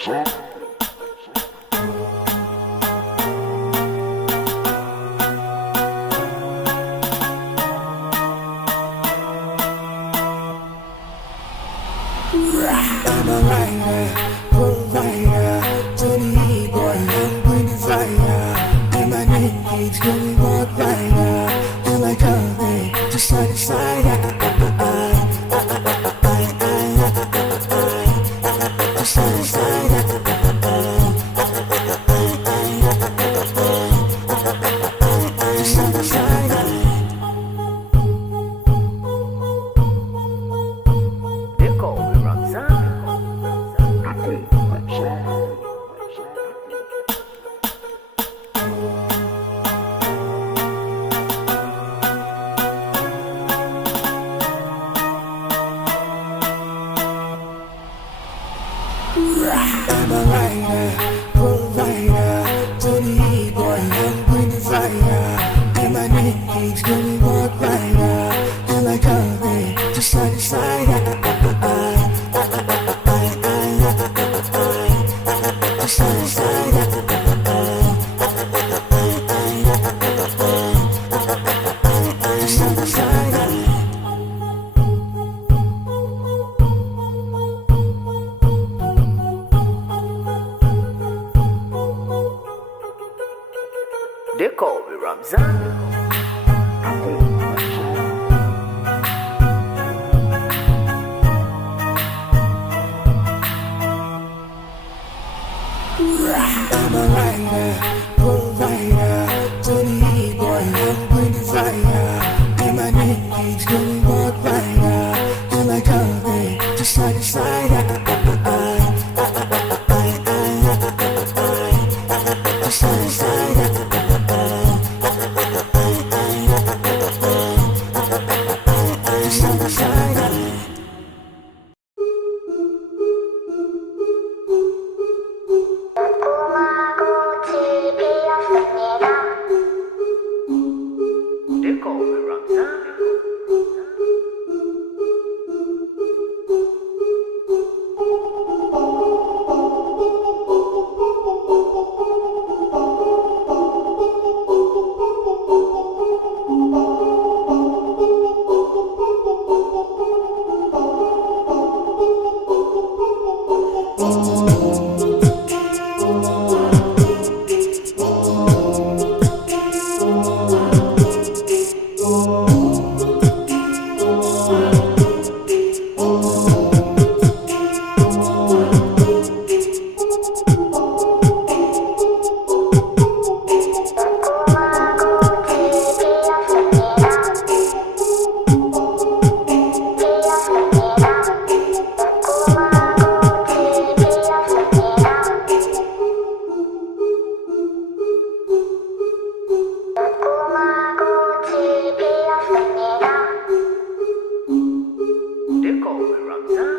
I'm a writer, provider, to the E-boy, I'm bringing fire. And my name keeps going walk rider, and my company just side to side. Just side to side. Just side to side. I'm a writer, provider, to the E-boy, I'm bringing fire. And my name keeps going walk rider, and my company just side to side. Just side to side. Just side to side. They call me Ramzan. I'm a writer, provider, to the E-boy, I'm bringing fire. And my name keeps going walk rider, and my company just side to side. Just side to side. Just side to side. They call me Ramzan. They call me Ramzan.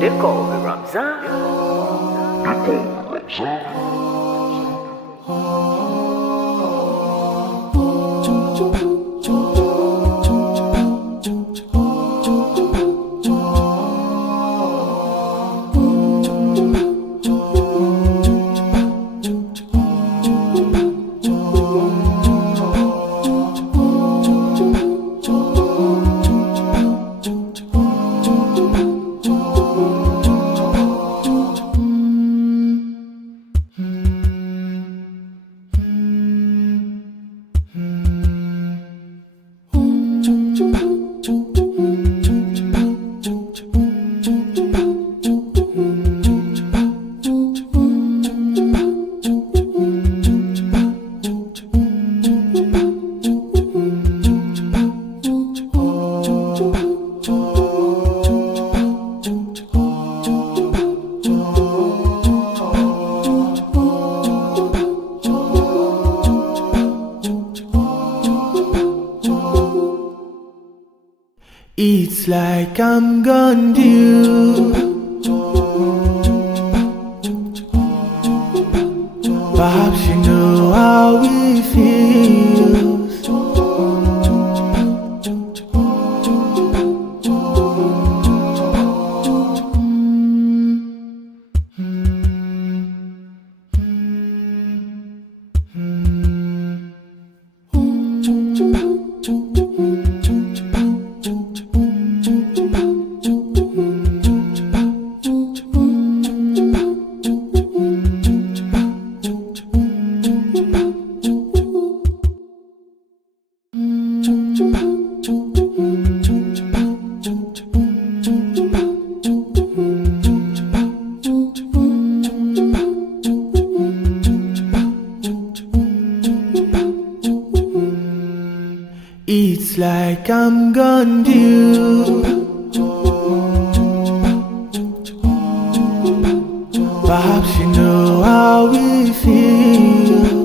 They call me Ramzan. like I'm gone due. Perhaps you know how it feels. It's like I'm gone due. Perhaps you know how it feels.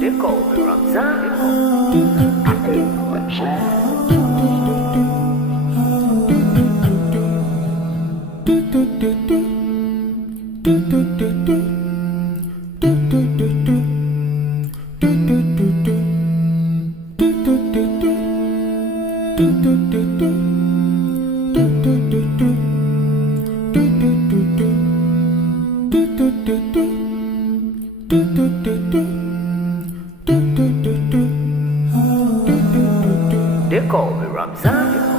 They call me Ramzan. They call me Ramzan.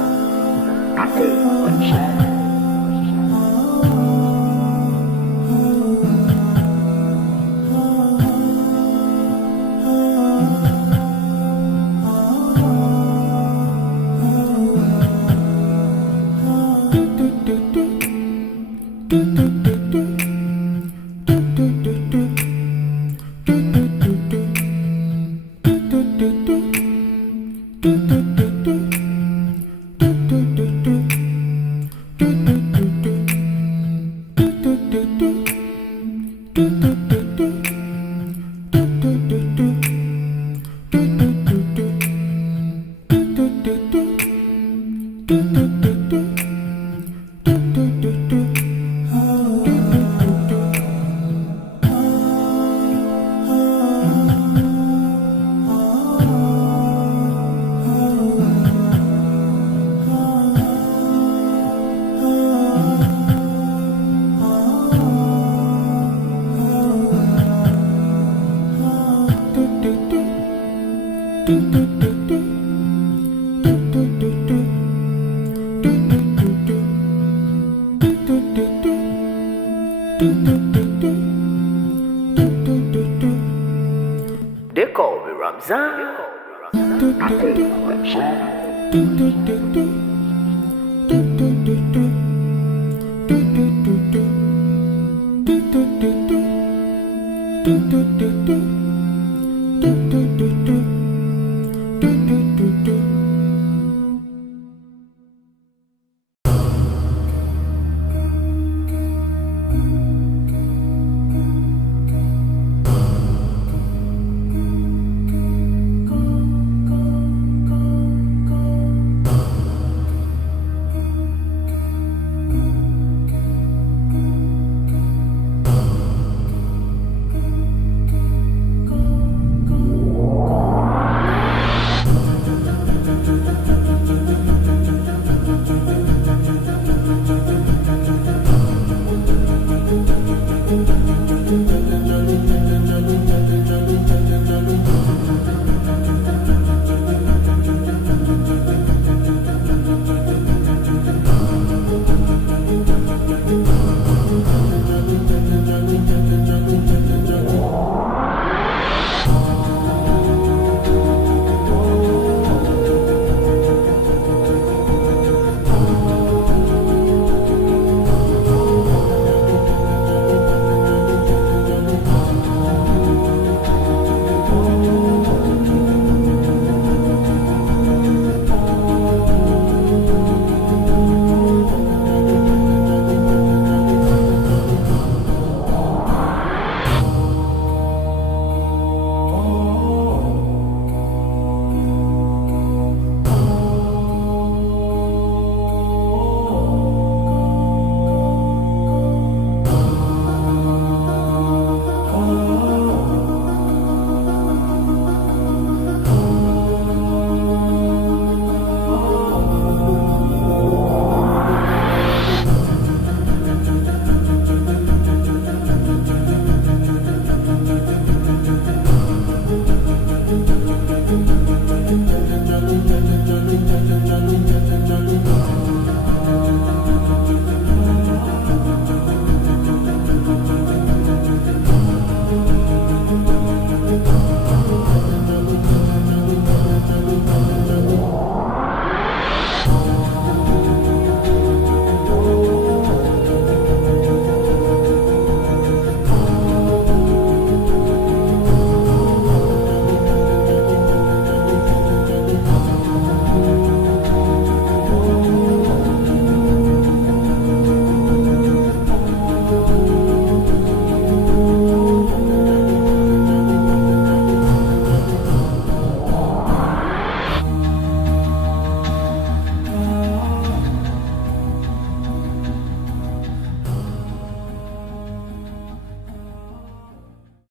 They call me Ramzan. jungle,